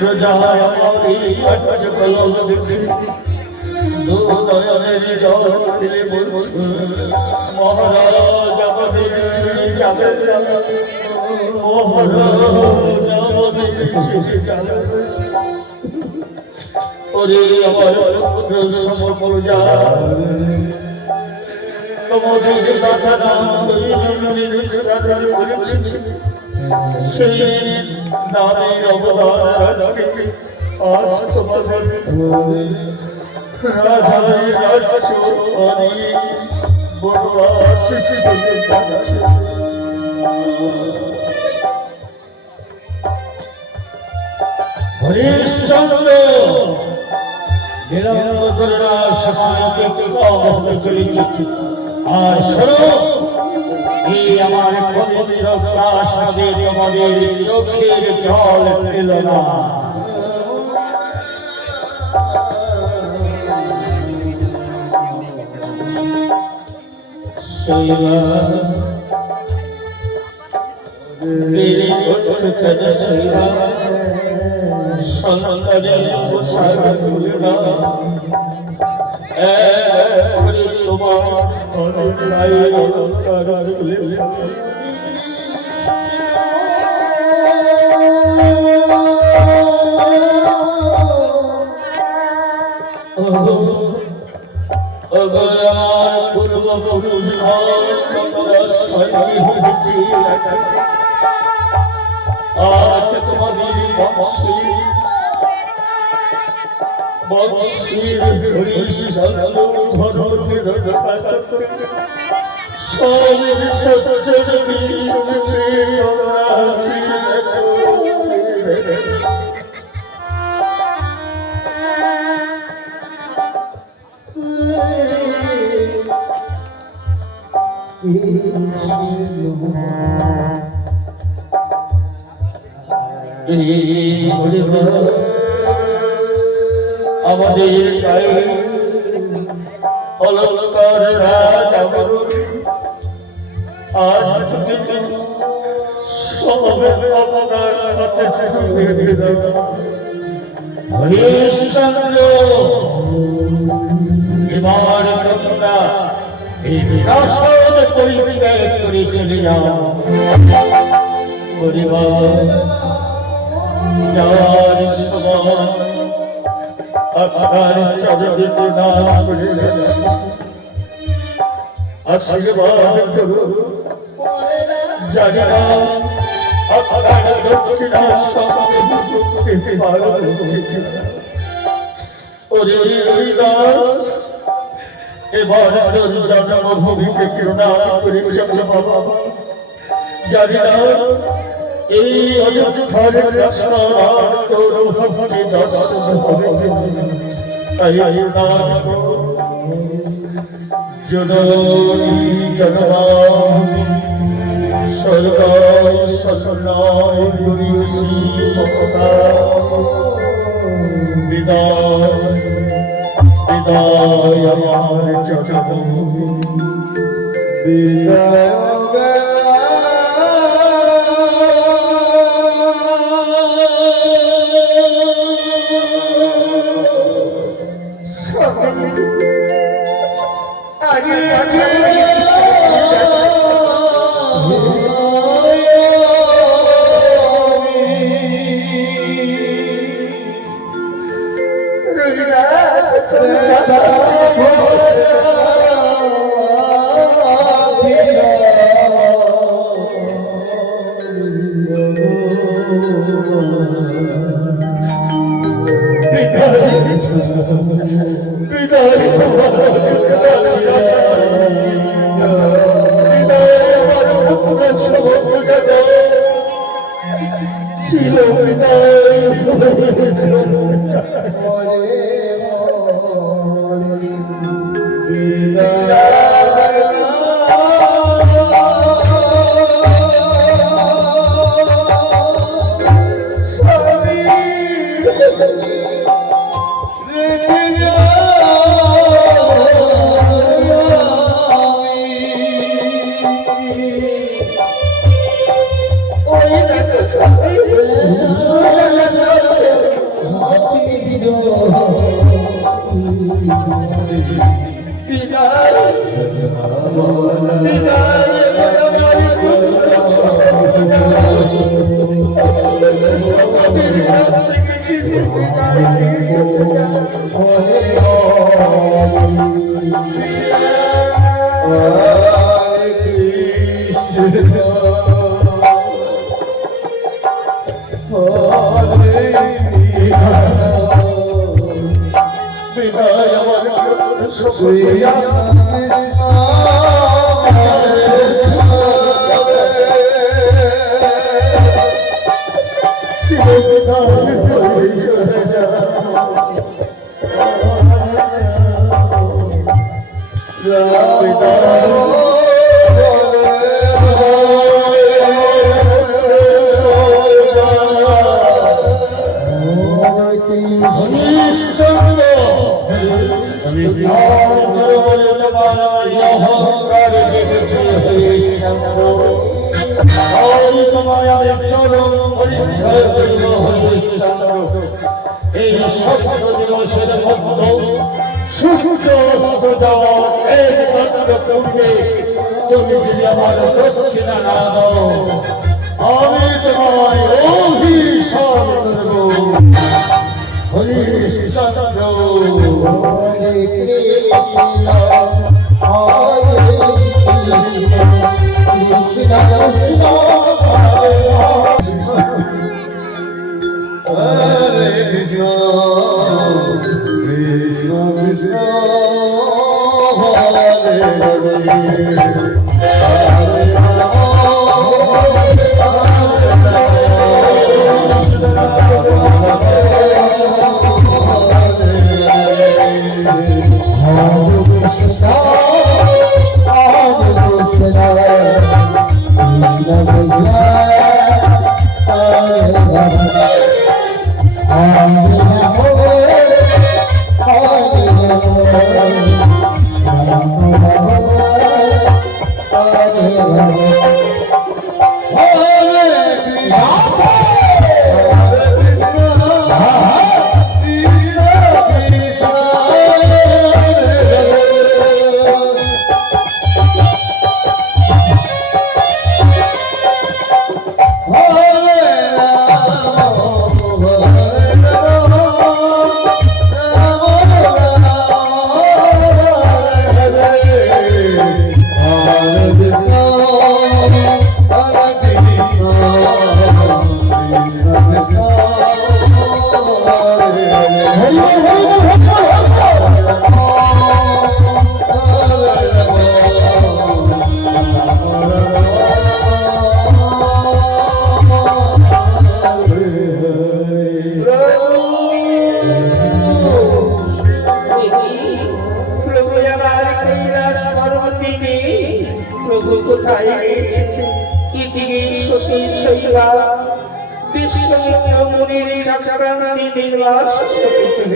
প্রজা আমারি আজ কলম দেখে দু নয়নের জল ফেলে বলছে মহারাজ আমাদের যাবে মহারাজ আমাদের যাবে ওরে আমার পুত্র সমপ্রজা তোমাদের দাদারা সেই নামের অবদান আজ তোমাদের রাধাই রাজসোনি বনবাসী হরিশ্চন্দ্র বিলম্ব করোনা সকালকে কম চলেছে আর শোনো এই আমার পবিত্র প্রাসাদে তোমাদের চোখের জল পেল না পূর্বপুরুষ আজ তোমাদের বংশীর হরিশ সবের সচ্চরবি আমাদের গায়ে অলঙ্কার রাজ আজ সবের অবদান হরিশ্চন্দ্র এবার তোমরা এই বিরাসত পরিত্যাগ করে চলে যাও পরিবার যাওয়ার সময় আপনার চাঁদের নাম করে আশীর্বাদ করুন জানি না আপনার দক্ষিণা পেতে পারবেন ওরে হরিদাস এবার জন্মভূমিকে করুণা করে বাবা জানি না এই অযোধ্যার রাস্তা তোর ভক্তি দর্শন হবে তাই জননী জননী সর্বায় সসনায় গুরুষি মমতা বিদায় বিদায় আমার জননী বিদায় Oh, এই সত্য দিবসের মধ্যে সূর্য অস্ত যাওয়া এই তত্ত্বকে তুমি যদি আমার দক্ষিণা না দাও আমি তোমায় অভিশাপ করব। হরিশ্চন্দ্র হরে কৃষ্ণ হরে কৃষ্ণ কৃষ্ণ কৃষ্ণ হরে Hare Krishna, Krishna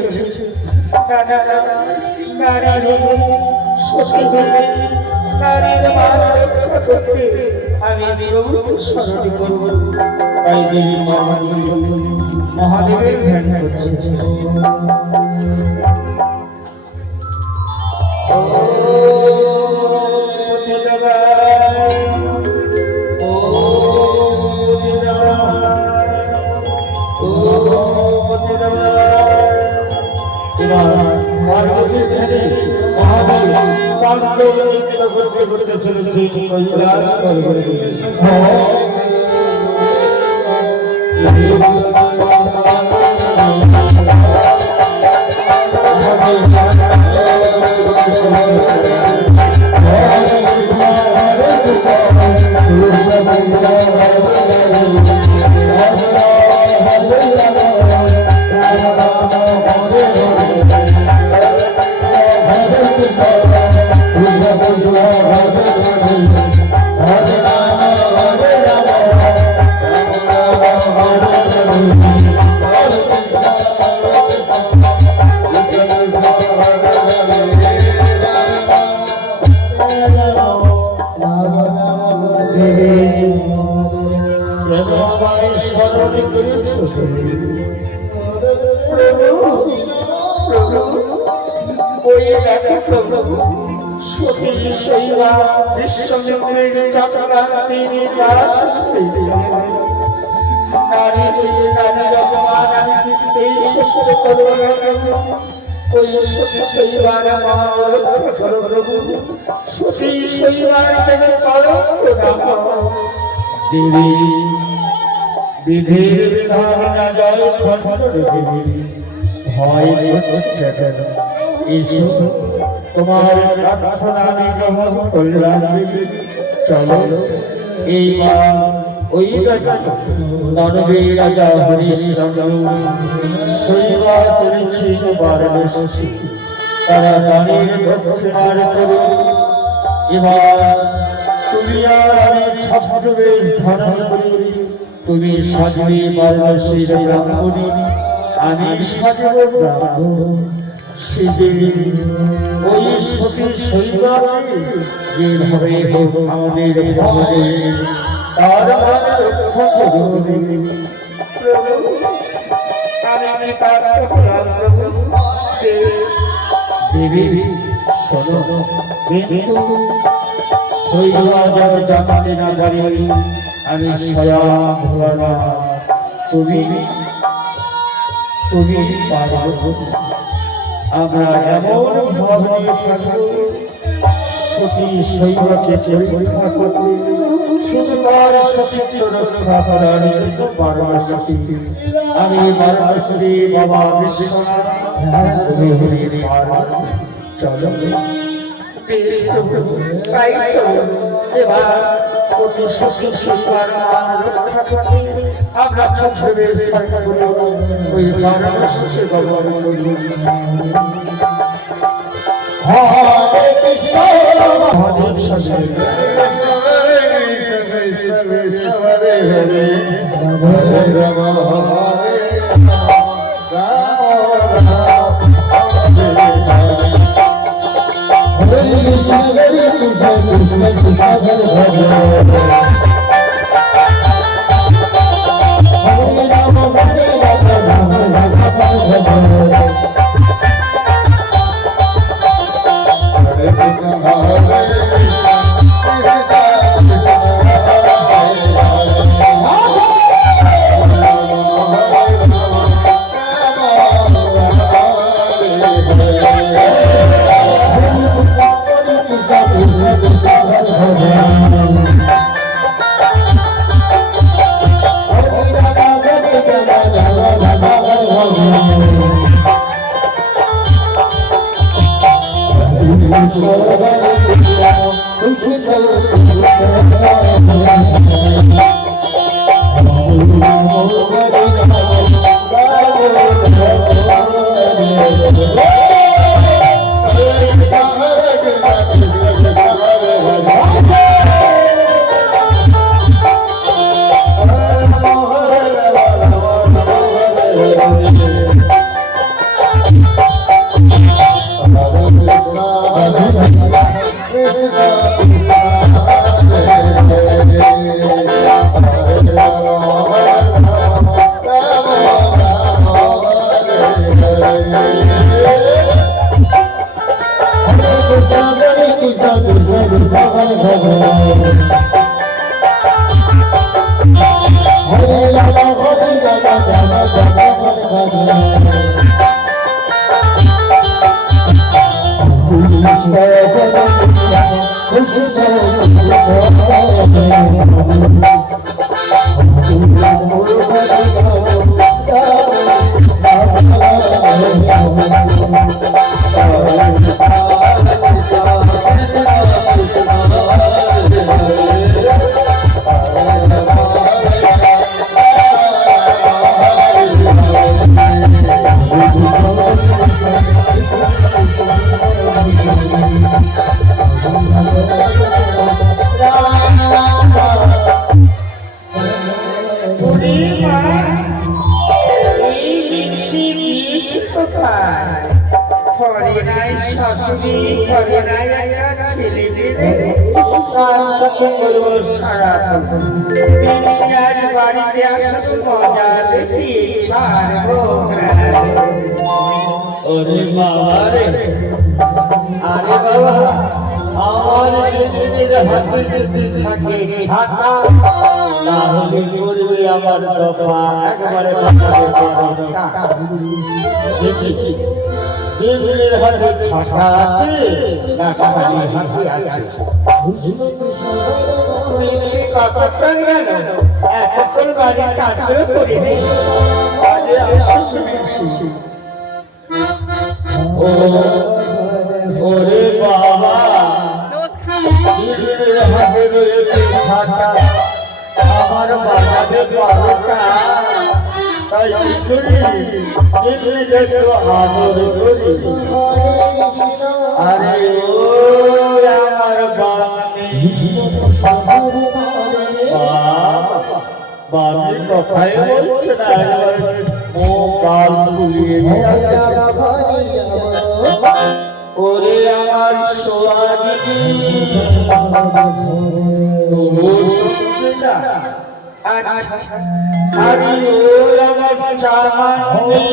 Krishna, Hare Hare, Hare মহাদেবের ধ্যান করছে। পার্বতীর ধ্যানে মহাদেব তাণ্ডব নৃত্য করতে করতে চলেছে কৈলাস পর্বতে। নারী হয়ে নারী অপমান আমি কিছুতেই সহ্য করব না প্রভু। ওই সতী শৈবার আমার রক্ষা করো প্রভু। সতী শৈবার যেন কলঙ্ক না হয়। দেবী বিধির বিধান না যায় খণ্ডন দেবী, ভয় হচ্ছে কেন? এসো তোমার প্রার্থনা আমি গ্রহণ করলাম দেবী। চলো এইবার ওই দানবের রাজা হরিশ্চন্দ্র শৈবা চলেছে বারাণসী। তারা দানের দক্ষিণার করে এবার তুমি আর আমি ছদ্মবেশ ধারণ করি। তুমি সাজবে বারাণসীর রামমণি, আমি সাজব ব্রাহ্মণ সেজে। ওই সতী শৈবাকে যেভাবে হোক আমাদের ভবনে তার মানে রক্ষা করবে প্রভু। আমি তার প্রভু। দেবী শোনো, কিন্তু শৈবা যেন জানতে না পারি আমি স্বয়ং ভোলানাথ। তুমি পার্বতী। আমরা এমন ভাবে থাকবো সতী শৈবাকে পরীক্ষা করতে, শুধু তার সতীত্ব রক্ষা করার জন্য বারাণসী। আমি বারাণসী বাবা বিশ্বনাথ, তুমি হলে পার্বতী। চলো বেশ প্রভু, তাই চলো এবার ওই সতী শৈবার রক্ষা করতে আমরা ছদ্মবেশ ধারণ করব ওই বারাণসী বাবার মন্দিরে। হরে কৃষ্ণ হরে কৃষ্ণ কৃষ্ণ কৃষ্ণ হরে হরে হরে রাম হরে রাম হরে কৃষ্ণ কৃষ্ণ কৃষ্ণ হরে হরে আমার নিজের হাতে যদি থাকে ছাতা তাহলে করবে আমার দফা একবারে নিজের হাতে ছাতা আছে না খালি হাতে আছে সে কথা গেল এখন বাড়ির কাজগুলো করে নেই কাজে আসি ও ওরে বাবা নিজের হাতে রয়েছে ছাতা আমার বাজাবে বারোটা তাই করি নিজেকে আদর করি আরে ও আমার বাবার কথাই বলছে না ও কাল ফুলিয়ে ওরে আমার সোয়াগী আরে ও আমার চামানি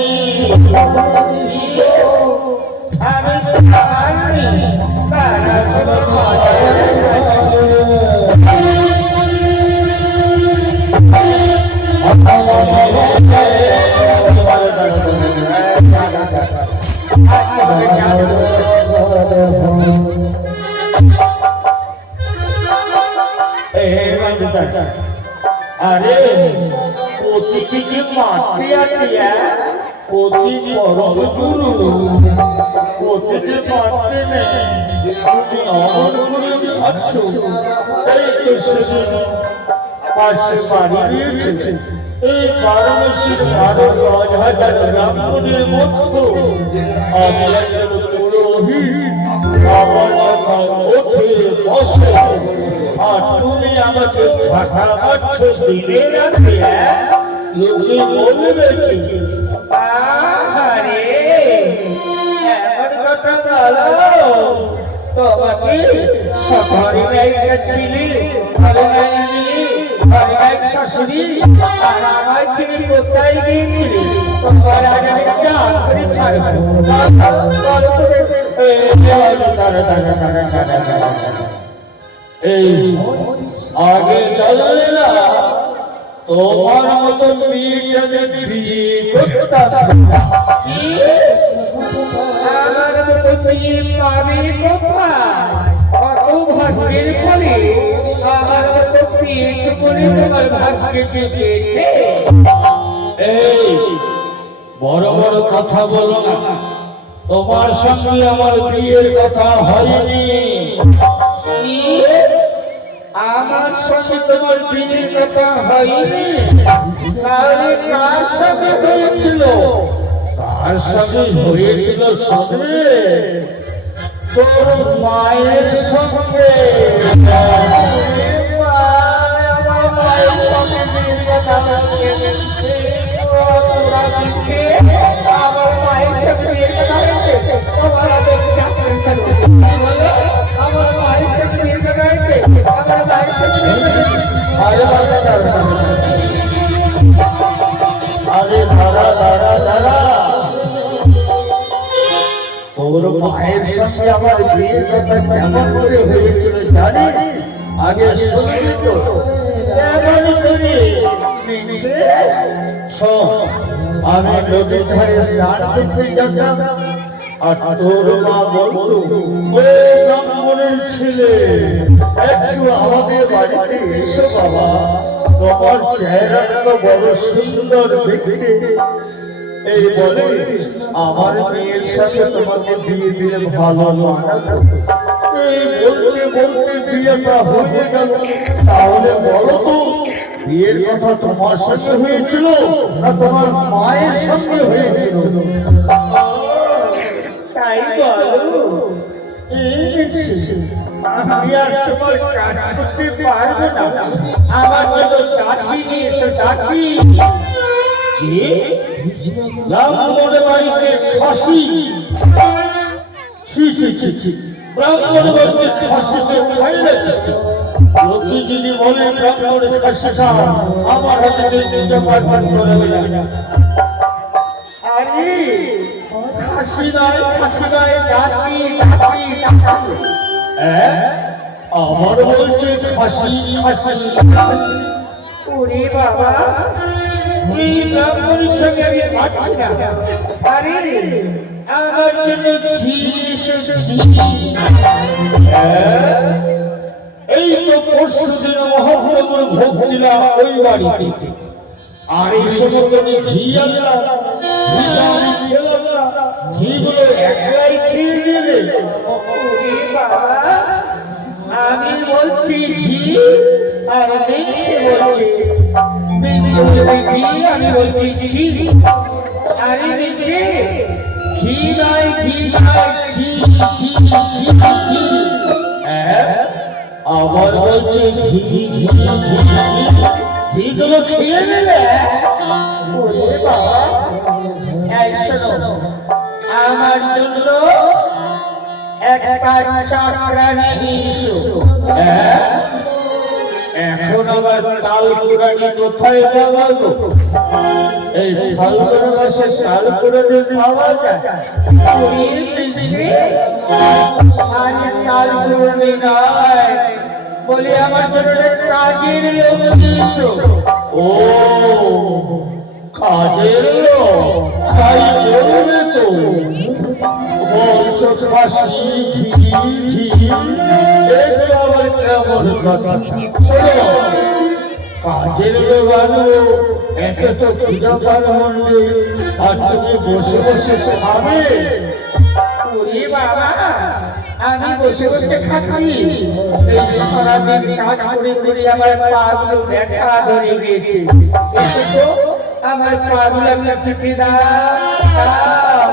আমি চামানি তারা আরে প্রতিটি যে মাঠে আছে প্রতি পরম গুরু প্রতিটি মাঠে নেই তুমি অমর গুরু আছো এই তো সেদিন পাশে বাড়ি দিয়েছে এই বারাণসীর 12,000 ব্রাহ্মণের মধ্যে আমি একজন পুরোহিত আমার কথা ওঠে বসে আর তুমি আমাকে ছাটা মারছ দিনে রাতে লোকে বলবে কি আরে এমন কথা বলো তোমাকে সফরে ছিলি ভালো লাগলি এক শাশুড়ি আর আমার ছেলে কোথায় গিয়েছিলি তোমার আগে জান করে এই আগে চললে না তোমার মতো বিয়ে বিয়ে করতাম আমার মতো বিয়ে পাবে কোথায় কত ভাগ্যের ফলে আমার মতো পিছ করে তোমার ভাগ্যে জুটিয়েছে এই বড় বড় কথা বলো না তোমার সঙ্গে আমার বিয়ের কথা হয়নি আমার সঙ্গে তোমার বিয়ের কথা হয়নি তাহলে কার সঙ্গে হয়েছিল কার সঙ্গে হয়েছিল সঙ্গে তোর মায়ের সঙ্গে আমার মায়ের সঙ্গে বিয়ের কথা আমার মায়ের সঙ্গে বিয়ের কথা হয়েছে আমার মায়ের সঙ্গে বিয়ের কথা হয়েছে আমার মায়ের সঙ্গে আরে দাঁড়া দাঁড়া দাঁড়া তোর মায়ের সঙ্গে আমার বিয়ের কথা কেমন করে হয়েছিল জানি আগে শুনবি তো কেমন করে আমি নদীর ধারে স্নান করতে যেতাম আর তোর মা বলতো ব্রাহ্মণের ছেলে একটু আমাদের বাড়িতে এসো বাবা তোমার চেহারাটা বড় সুন্দর দেখতে এই বলে আমার মেয়ের সাথে তোমাকে বিয়ে দিলে ভালো মানাতো এই বলতে বলতে বিয়েটা হয়ে গেল তাহলে বলো তো বিয়ের কথা তোমার সঙ্গে হয়েছিল না তোমার মায়ের সঙ্গে হয়েছিল তাই বলো আমি আর তোমার কাজ করতে পারবো না আমার মতো দাসী নিয়ে এসো দাসী ব্রাহ্মণের বাড়িতে খাসি ব্রাহ্মণের বাড়িতে খাসিতে খাইলে লোকে যদি বলে ব্রাহ্মণের খাসি খাও আমার হাতে দুটো পারপার করে আরে খাসি নয় দাসী দাসী আমার বলছে খাসি খাসি। ওরে বাবা, এই ব্রাহ্মণের সঙ্গে আমি পাচ্ছি না। আরে আমার জন্য ঘি এসেছে। এই তো পরশু দিন মহাপ্রভুর ভোগ দিলাম ওই বাড়িতে, আর এই সময় তুমি ঘি আনলা, ঘি আমি খেলাম না, ঘিগুলো একলাই খেয়ে নেবে। ওরে বাবা, আমি বলছি ঘি আর মিশে বলছে ঘি, আমি বলছি ঘি। আরে মিশে ঘি নয়, ঘি নয়, ঘি ঘি ঘি ঘি। আবার বলছে ঘি ঘি ঘি ঘিগুলো খেয়ে নেবে। ওরে বাবা, এই শোনো, আমার জন্য একটা চাকরানি দিয়েছো। এখন আবার তাল কুড়ানি কোথায় পাওয়া গো? এই ফাল্গুন মাসে তাল কুড়ানি পাওয়া যায়? ওরে মিশে, আরে তার পুরনি নয়, বলি আমার জন্য কাজের লোক দিয়েছো। ও কাজের লোক, তাই বলবে তো। বলছো খাসি ঘি ঘি, এগুলো আবার কেমন কথা? শোনো, কাজের লোক আনবো, একে তো পূজা পার্বণ নেই, আর তুমি বসে বসে খাবে। ওরে বাবা, আমি বসে বসে খাচ্ছি। এই সারাদিন কাজ করে করে আমার পাগুলো ব্যথা ধরে গিয়েছে। এসো আমার পাগুলো একটা টিপে দাও,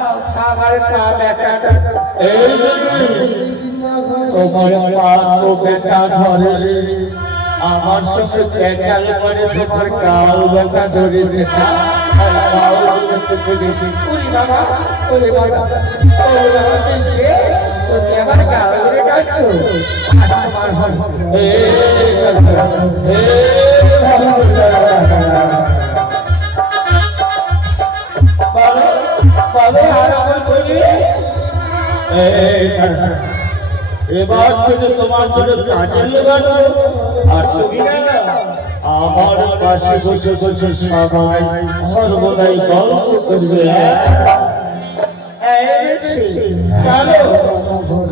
আমার পা ব্যথা। এই তোমার পা তো ব্যথা ধরে, আমার সঙ্গে পেঁচাল করে তোমার কাল ব্যথা ধরেছে। ওরে বাবা, ওরে বাবা, ওরে বাবা, মিশে তুমি আমার গা ধরে কাটছো। এবার থেকে তোমার জন্য কাজের লাগানো, আর তুমি আমার পাশে বসে বসে সবাই সর্বদাই গল্প করবে। চলো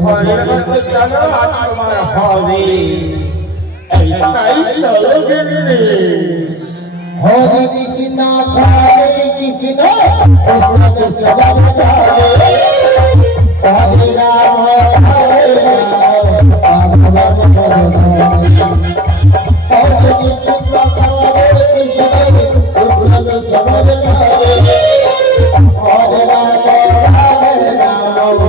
ঘরের মধ্যে চলো, আজ তোমার হবে। তাই চলো গেলে হরে কৃষ্ণ হরে কৃষ্ণ কৃষ্ণ কৃষ্ণ হরে হরে রাম হরে রাম রাম রাম হরে হরে কৃষ্ণ হরে কৃষ্ণ কৃষ্ণ কৃষ্ণ হরে হরে রাম হরে রাম রাম রাম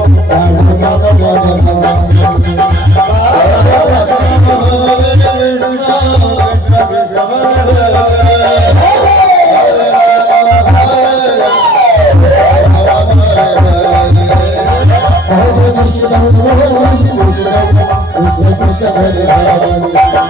হরে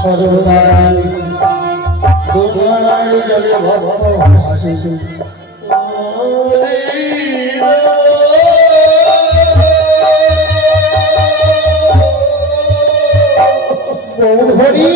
সর্বদাই দুনিয়ার জলে ভক্ত হাসছে। হরি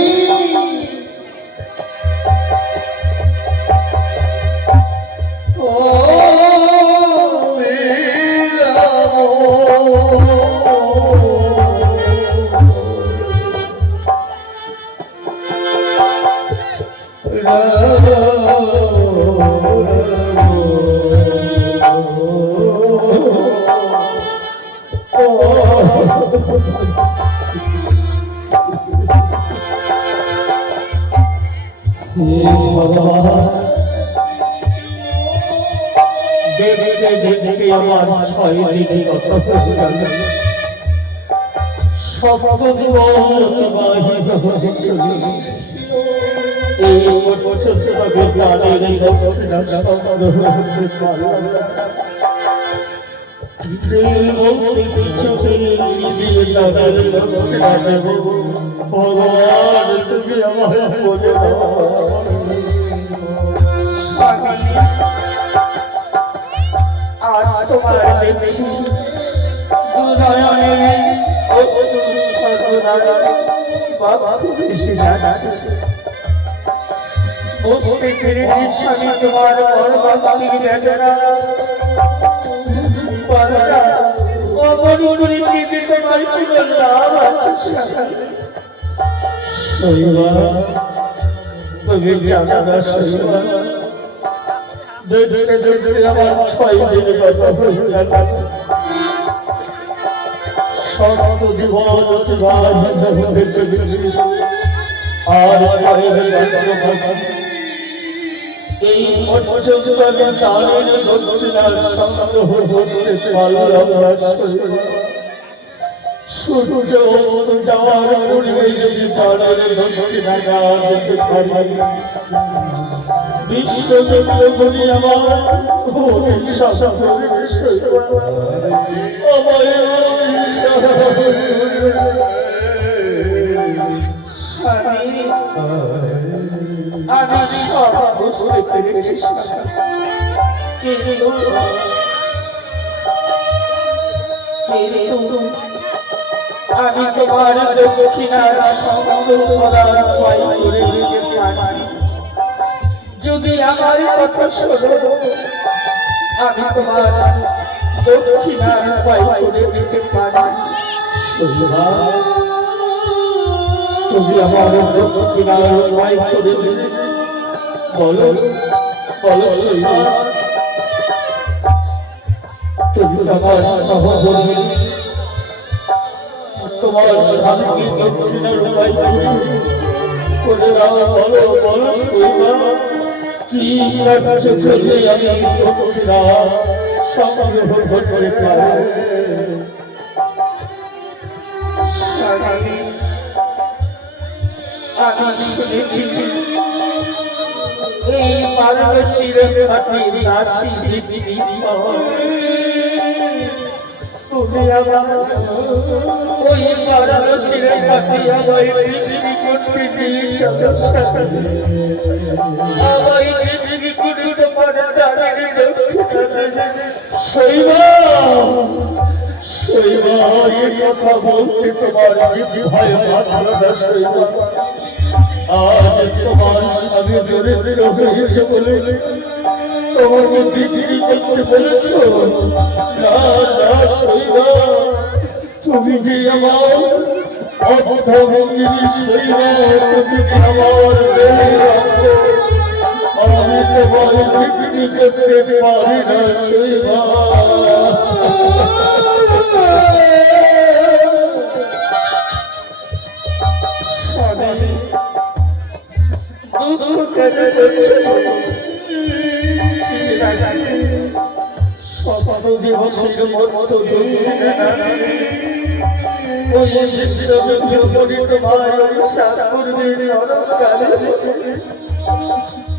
ভগবান দেখতে দেখতে আমার 6 দিন কত হয়ে গেল সপ্ত জীবন অতিবাহিত হতে চলেছে এই পর্যন্ত বিজ্ঞানের দক্ষিণা সংগ্রহ করতে পারলাম না ভগবান তুমি আমায় বলে দাও আজ তোমার দেখছি দুনয়নে অশ্রু সর্বদা বাক্য ভেসে যাচ্ছে বুঝতে পেরেছি স্বামী তোমার বড়বাক্তির বেদনা পারনা অমনি করে দিতে তোমার কোনো লাভ আছে স্বামী শৈবা তুমি জানো না শৈবা দেখতে দেখতে আমার 6 দিন কত হয়ে গেল সপ্ত জীবন অতিবাহিত হতে চলেছে আর এই পর্যন্ত আমি দানের দক্ষিণার সংগ্রহ করতে পারলাম না সূর্য অস্ত যাওয়ার পূর্বে যদি দানের দক্ষিণা না দিতে পারি বিশ্বযুদ্ধ করি আমার শাসন করবে আমি সব বুঝতে পেরেছি কিন্তু আমি তোমার দক্ষিণার সংগ্রহ করার উপায় করে দিতে পারি যদি আমার কথা শোনো আমি তোমার দক্ষিণার উপায় করে দিতে পারি তুমি আমার দক্ষিণার উপায় করে দিলে বলো বলো শৈবা তুমি আমার সহধর্মী তোমার স্বামীকে দক্ষিণার উপায় করে দাও বলো বলো শৈবা কি কাজ করলে আমি দক্ষিণা সংগ্রহ করতে পারি আমি শুনেছি এই পারদর্শীর খাটি দাসী দিদি তুমি আমার ওই পারদর্শীর খাটি আমায় বিক্রি করতে দিয়েছ আমায় বিক্রি করতে পারে শৈবা শৈবা এই কথা বলতে তোমার ভয় ভালো না শৈবা আজ তোমার স্বামী দরিদ্র হয়েছে বলে তোমাকে বিক্রি করতে বলেছ না না শৈবা তুমি যে আমার অর্থভঙ্গিনী শৈবা তুমি আমার আমি তোমার বিক্রি করতে পারি না শৈবা সপন দিবসের মতো ওই বিশ্ববিদ্যালয় তোমার অভিশাপ করবে নরকালে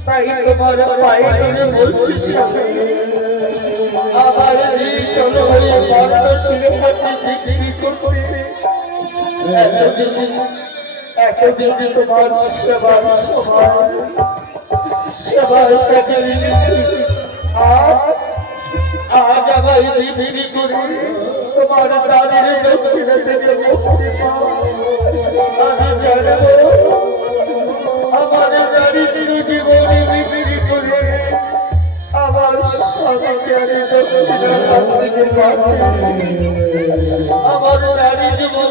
তাই তোমার পায়ে ধরে বলছি আবার চলো ওই পারদর্শীর খাটি বিক্রি করতে এতদিন তোমার সেবার সময় সেবার কাজে লেগেছি আজ আবার বিক্রি করে তোমার দানের দক্ষিণা থেকে মুক্তি পাও আমি জানবো আমার দারিদ্র জীবনে বিক্রি করে আমার স্বামীকে আমি দক্ষিণা দিতে পারছি আমার নারী জীবন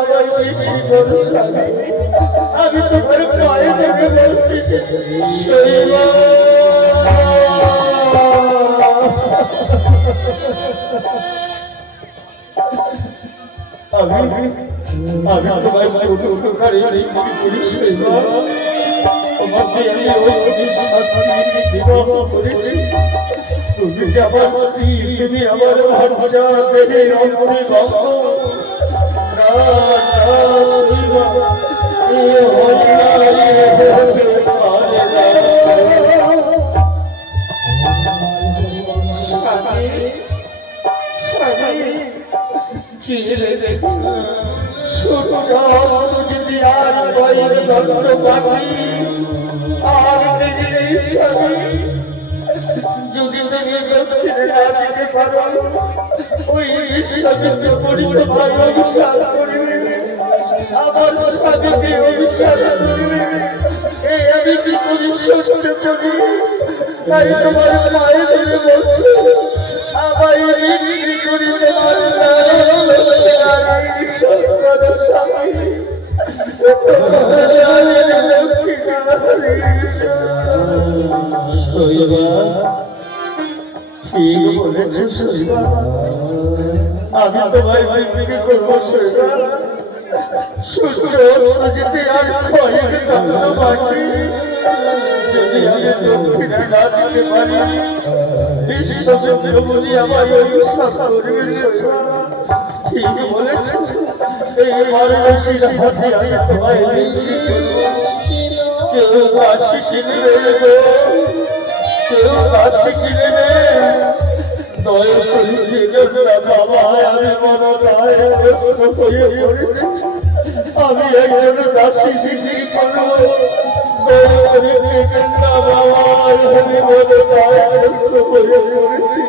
আমার বিক্রি করো স্বামী আমি তোমার পায়ে ধরে বলছি শৈবা আমি তোমায় ছোট ছোট কারে করি শৈবা তোমাকে আমি ওই শাস্তি বিবাহ করেছি, তুমি যে আমার স্ত্রী, তুমি আমার ভাষা দেহে অন্তে গঙ্গ না না শৈবা, এ অন্যায় হতে পারে না। স্বামী স্বামী চিলে সূর্যাস্ত যদি আর বয়ের দণ্ড পাখি আর দেবে স্বামী, যদি তুমি দক্ষিণে না দিতে পারো ওই স্বামীকে পড়িতে পারো অভিশাপ করিবে, আমার স্বামীকে অভিশাপ করিবে। এই আমি কি করি সহ্য করি? তাই তোমার মায়ের ধরে বলছে আমায় বিক্রি করিতে পারবে স্বামী। ঠিক বলেছো শৈবা, আমি তোমায় বিক্রি করবো শৈবা। সূর্য অস্ত যেতে আর ক্ষয়ের দণ্ড বাকি, যদি আমি দক্ষিণে না দিতে পারি বিশ্ববলি আমার অভিশাপ করবে শৈবা। ঠিক বলেছো, এই মানসিক হাতে আমি তোমায় বিক্রি করবো। কেউ কাশি কিনবে গো, কেউ কাশি কিনবে, দয়া করে কেন না বাবা, আমি বড় দায়গ্রস্ত হয়ে পড়েছি, আমি একজন দাসী বিক্রি করবো, দয়া করে কেন না বাবা, আমি বড় দায়গ্রস্ত হয়ে পড়েছি,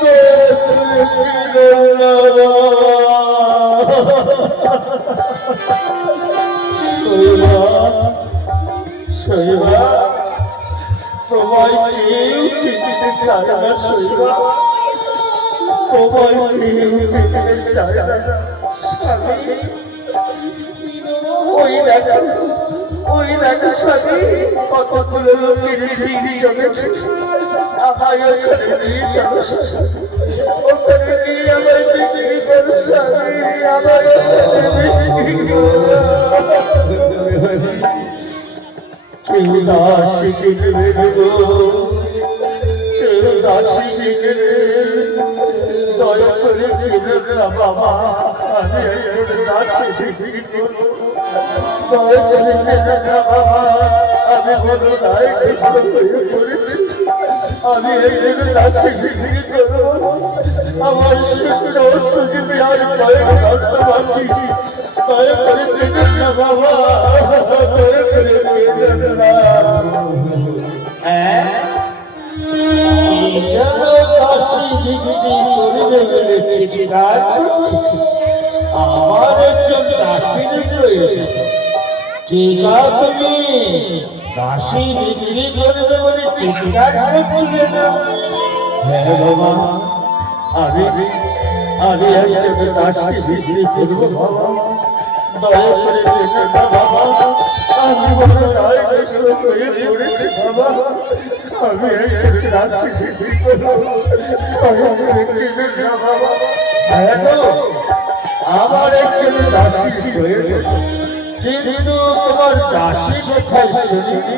দয়া করে কেন না বাবা। শৈবা, তোমায় কেউ কিনতে চায় না শৈবা, তোমায় কেউ কিনতে চায় না। স্বামী ওই দেখা স্বামী কতগুলো লোকের ভিড় জমেছে, আমায় ওখানে নিয়ে যাবো স্বামী, ওখানে নিয়ে আমায় বিক্রি করো স্বামী, আমায় ওখানে বিক্রি করো। কেউ দাসী কিনবে গো, কেউ দাসী কিনবে, দয়া করে কিনবে না বাবা, আমি একজন দাসী বিক্রি করবো, দয়া করে কিনবে না বাবা, আমি বড় দায়গ্রস্ত হয়ে পড়েছি, আমি একজন দাসী বিক্রি করবো। আমার সূর্য অস্ত যেতে আর কয়েক ঘন্টা বাকি, দয়া করে কিনবে না বাবা, দয়া করে কিনবে না। আমার একজন দাসীর প্রয়োজন, টিকা তুমি দাসী বিক্রি করবে বলে চিৎকার করছিলে না? হ্যাঁ বাবা, আমি একজন দাসী বিক্রি করবো বাবা, দয়া করে কেনো না বাবা, আমি বড় দায়গ্রস্ত হয়ে পড়েছি বাবা, আমি একজন দাসী বিক্রি করবো, দয়া করে কেনো না বাবা। হ্যাঁ গো, আমার একজন দাসী প্রয়োজন, কিন্তু তোমার দাসী কোথায় শুনি?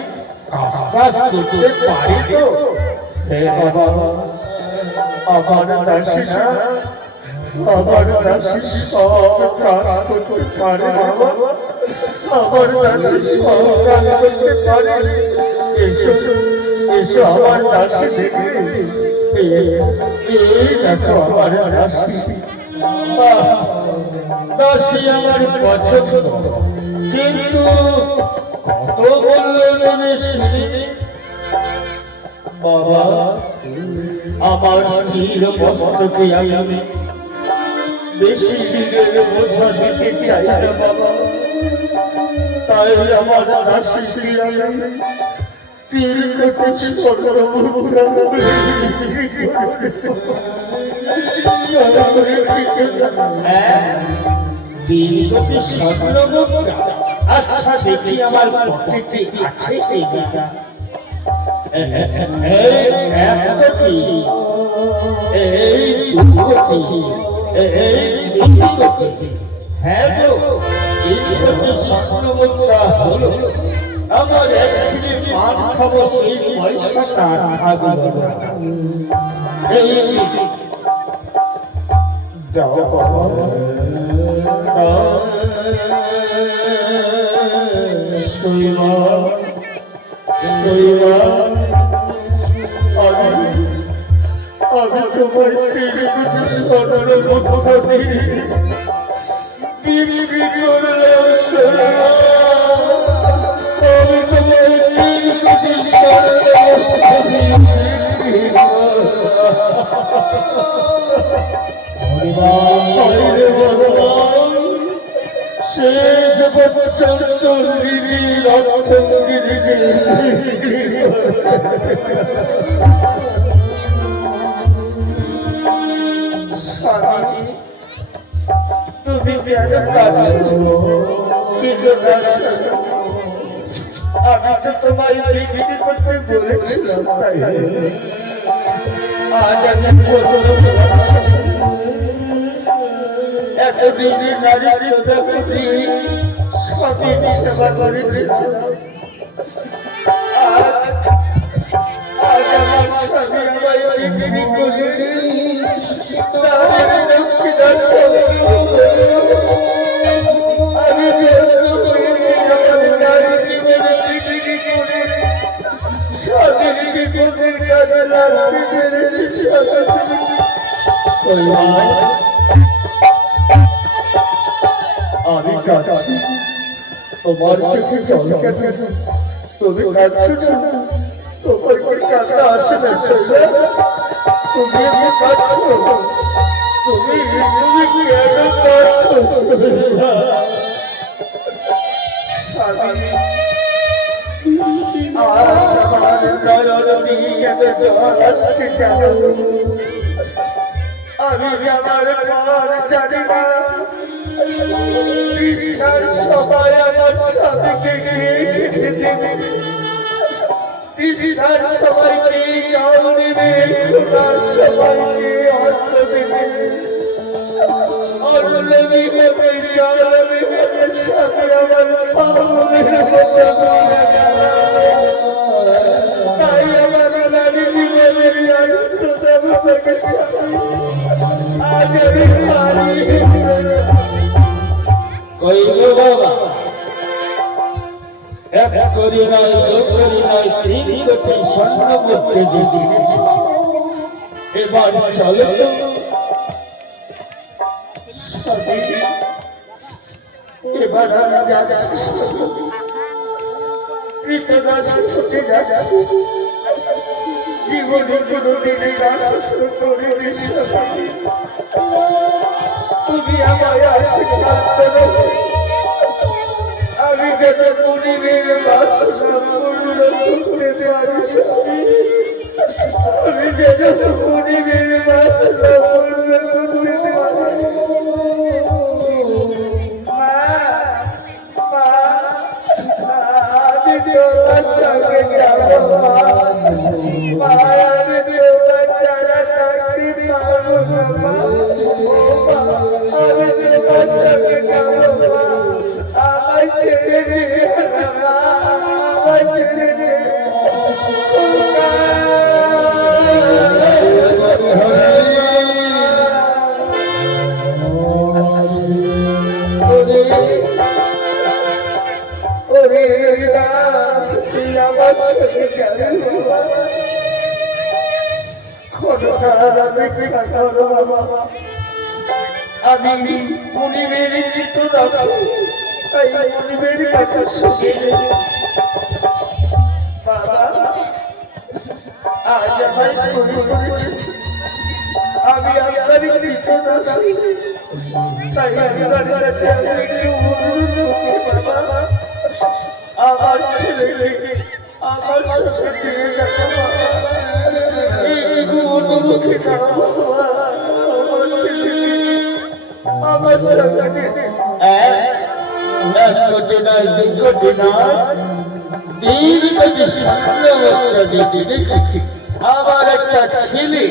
কাজ করতে পারি তো? হ্যাঁ বাবা, আমার দাসী না, আমার দাসী সব কাজ করতে পারে বাবা, আমার দাসী সব কাজ করতে পারে। এসো এসো আমার দাসী দেখে, এই দেখো আমার দাসী। দাসী আমার পছন্দ, কিন্তু কত বললে মনে শুনিনি বাবা, আমার স্থির মস্তকে আমি বেশি দিনের বোঝা দিতে চাই না বাবা, তাই আমার দাসীকে আমি 3 কোটি স্বর্ণ মুদ্রা বিক্রি করে দেব। দয়া করে বিগতি স্বর্ণ মুদ্রা, আচ্ছা দেখি আমার পকেটে আছে এই টাকা, হ্যাঁ গো, এই স্বর্ণ মুদ্রা হলো আমার একদিনে পান খাবো সেই পয়সাটা থাকবে না। এই দাও বাবা, দাও। শৈবা, শৈবা, আমি তোমার তিনটি সোনার মধ্যে বিক্রি করলাম শৈবা। আমি তোমার তিনটি সোনার মধ্যে বিক্রি করলাম। শেষ পর্যন্ত লিলি রক্ত তুমি কেন কাঁদছো? কি জন্য? আমি তো তোমায় বিক্রি করতে বলেছিলাম, তাই আজ আমি এতদিন নারী প্রতি সঠিক সেবা করেছিলাম। আজ আজ আমার স্বামী আমায় বিক্রি করে তাদের দক্ষিণার সঙ্গে আমি ব্যর্থ হয়েছি। আমার নারী জীবনে বিক্রি করে স্বামীর বিপদের কাজে লাগতে পেরেছি। আমি কাঁদছি, তোমার চোখে জল কেন? তুমি কাঁদছো না? তোমার কি কান্না আসে না? তুমি কি কাঁদছো? তুমি কেন কাঁদছো? আজ আমার নয়ন দিয়ে জল আসছে কেন? আমি আমার পর জানি না। সবাই আমার স্বামীকে গিয়ে খেতে দেবে, কৃষ্ণার সবাইকে জল দেবে, খোদার সবাইকে অন্ন দেবে। অন্নবী হবে, জল হবে, সাথে আমার পাগলের মতো বলে গেল। তাই আমার নারী জীবনের আনন্দকে আজ আমি হারিয়ে কইল বাবা। এক করি নাই, দু করি নাই, 3 কোটি স্বর্ণ মুদ্রা যে দিয়েছি। এবার চলো তো এবার আমি যাচ্ছি, কৃতদাসী ছুটে যাচ্ছি। জীবনে কোনোদিনই রাস করিনি স্বামী। তুমি আমায় আশীর্বাদ করো, আমি যেন মনিবের বাসনা পূর্ণ করতে পারি স্বামী। আমি যেন মনিবের বাসনা পূর্ণ করতে পারি। আমি তোমার সঙ্গে যাব, আমি তোমার ছাড়া থাকতে পারবো না। আমি তোমার সঙ্গে যাব, আমায় ছেড়ে দিয়ে আমায় ছেড়ে দিয়ে আমি মনিবের কৃতদাসী, তাই মনিবের কাছে শুনে বাবা আজ আমায় ক্ষমা করেছে। আমি আপনারই কৃতদাসী, তাই আপনার কাছে আমি একটু অনুরোধ করছি বাবা, আমার ছেলেকে আমার সাথে দিয়ে যাবো বাবা। এইটুকু অনুমতি দাও বাবা, আমার ছেলেকে আমার সাথে। এক কোটি নয়, 2 কোটি নয়, 3 কোটি স্বর্ণ মুদ্রা দিতে দেখেছি। আমার একটা ছেলে,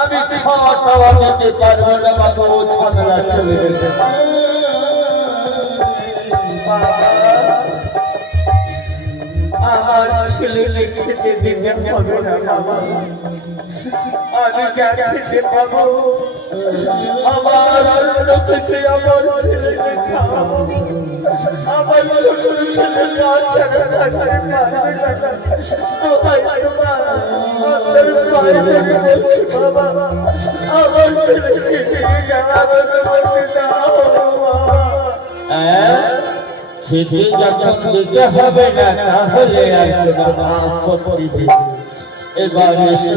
আমি খাওয়া দাওয়া দিতে পারবো না বাবা, ও ছাড়া চলে গেছে। আমার ছেলেকে খেতে দিতে হবে না বাবা, আমি যা খেতে পাবো আমার অন্য থেকে আমার ছেলেকে খাওয়াবো। আমার ছোট ছেলে না ছাড়া থাকতে পারবে না। দোহাই তোমার, আপনার পায়ে ধরে বলছি বাবা, আমার ছেলেকে নিয়ে যাওয়ার অনুমতি দাও বাবা। খেতে যখন দিতে হবে না তাহলে একজন আপত্তি দিবে। এবার এসে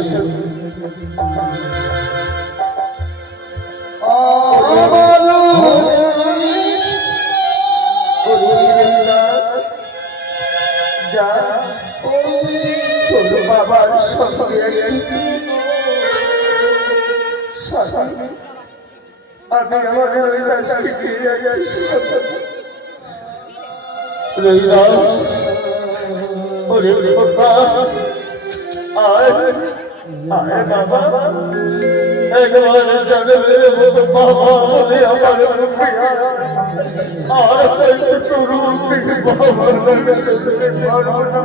বাবার সঙ্গে আমি আমার কাছকে দিয়ে যাচ্ছি। ওরে বাবা, আয় আয় বাবা, একবার জন্মের মতো বাবা বলে আমার মুখে আর করু বাবার নামে শুনতে পারবো না।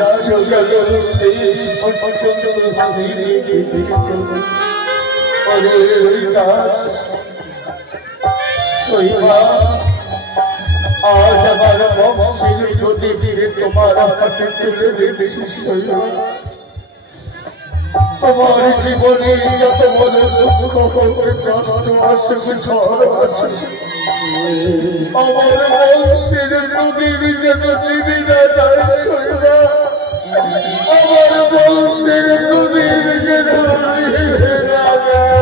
রাজ্য গেল শেষ পর্যন্ত আজ আমার বংশের প্রদীপে তোমার হাতে তুলে রেখেছি শৈবা। তোমার জীবনে যত বড় দুঃখ হবে, কষ্ট আসুক, ঝড় আসুক, আমার বংশের নদীর যেন নিবি না যায় শৈবা। আমার বংশের নদীর যেন নিবি না যায়।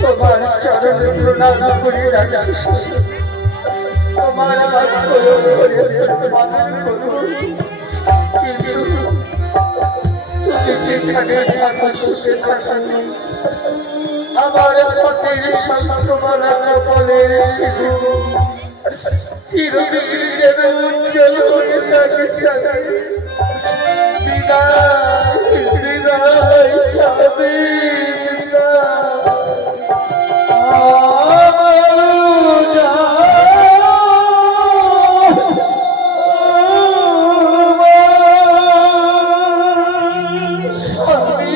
তোমার চরণে প্রণাম করে রাখছি, তোমার কিন্তু তুমি যেখানে থাকো সুখে থাকো, আমার পথের সন্তমালা কপালের সিঁদুর চিরদিন যেন উজ্জ্বল হয়ে থাকে সাথে। বিদায় বিদায় স্বামী,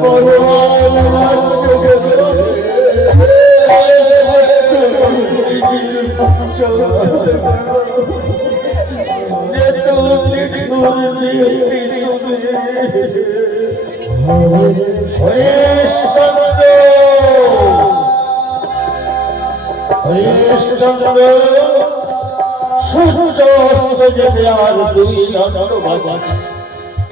ভগবান আমার চোখে হরিশ্চন্দ্র সূর্য যেতে আর 2 ঘন্টা বাকি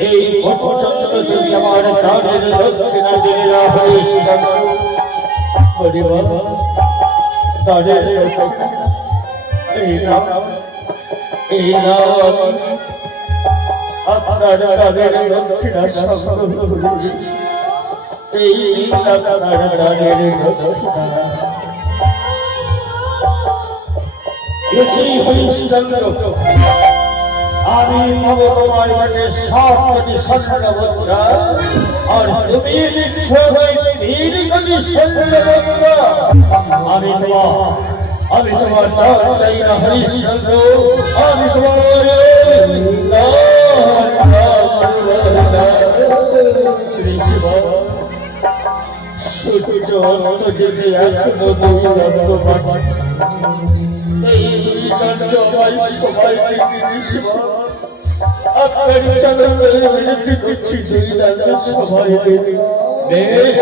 এই ভট্টচন্দ্র যদি আমার প্রাণের দক্ষিণা দেয়া হরিশ্চন্দ্র পরিবার তাদের এই নাম আপনার তাদের দক্ষিণা সংগ্রহ করেছি এই তাদের দক্ষিণা এই হরিশ্চন্দ্র আমি তোমার কাছে 7 কোটি স্বর্ণ মুদ্রা আর তুমি দিচ্ছ 3 কোটি স্বর্ণ মুদ্রা আমি তোমার চাই না হরিশ্চন্দ্র আমি তোমার সূর্য অস্ত যেতে এখনো 2 ঘন্টা বাকি এই 2 ঘন্টা সবাই আপনার চরণে দিচ্ছি 2 ঘন্টা সবাই বেশ